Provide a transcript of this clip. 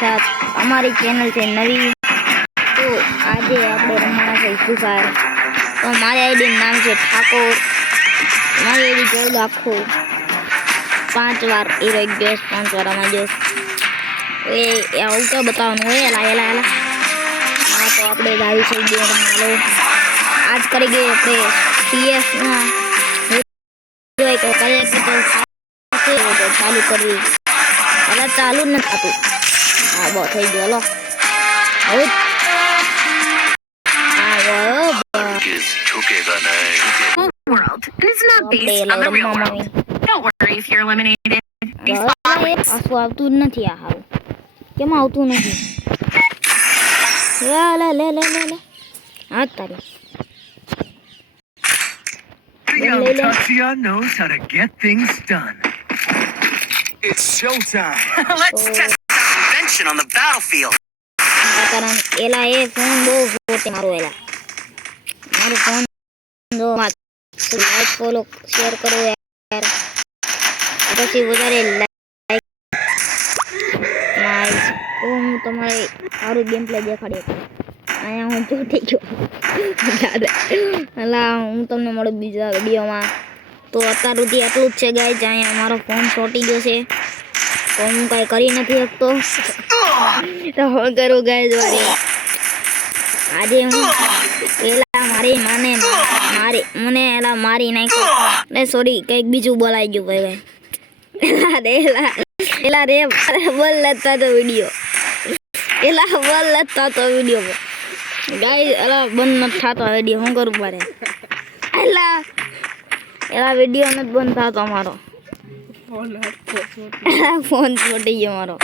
साथ हमारी चैनल से नवी। तो आज આપણે રમવાના છે ફ્રી ફાયર। તો મારી આઈડી નામ છે ઠાકોર। મારી આઈડી જોઈ લો આખો 5 વાર હીરો ગેસ 5 વાર આમાં જો એ આવું તો બતાવવાનું હોય। એલા એલા એલા હા તો આપણે ગાડી છે ગેમ રમવાનો। આજ કરી ગઈ આપણે CS ના જોઈ તો કરે કે તો ચાલુ કરવી। અલા ચાલુ ન થતું। હા બહુ થઈ ગયો લો હવે World. It's not based on the real world. Don't worry if you're eliminated. These spots. આસુ આવતું જ નથી। આ હારું કેમ આવતું નથી? લે લે લે લે લે હા તારી Young Tatsuya knows how to get things done. It's showtime. Let's test our invention on the battlefield. કારણ એલા એ ફોન બહુ ફોટે મારો એલા મારો ફોન જો લાઈક ફોલો શેર કરો યાર પછી વધારે લાઈક તો હું તમારે સારું ગેમ પ્લે દેખાડી અહીંયા હું ચોટી ગયો અલા હું તમને મળું બીજા વિડીયોમાં। તો અત્યાર સુધી એટલું જ છે ગાઈઝ। અહીંયા મારો ફોન ચોટી ગયો છે તો હું કાંઈ કરી નથી શકતો। તો હું કરું ગાઈઝ વારી આજે હું પેલા મારી માને મને એલા મારી નાખ્યો ને સોરી કંઈક બીજું બોલાઈ ગયું ભાઈ એલા રે બોલ લેતા તો વિડીયો એલા બોલ લેતા તો વિડીયો ગાઈઝ એલા બંધ નથી થતો વિડીયો હું કરું મારે એલા વિડીયો નથી બંધ થતો મારો ફોન છોટી ગયો મારો।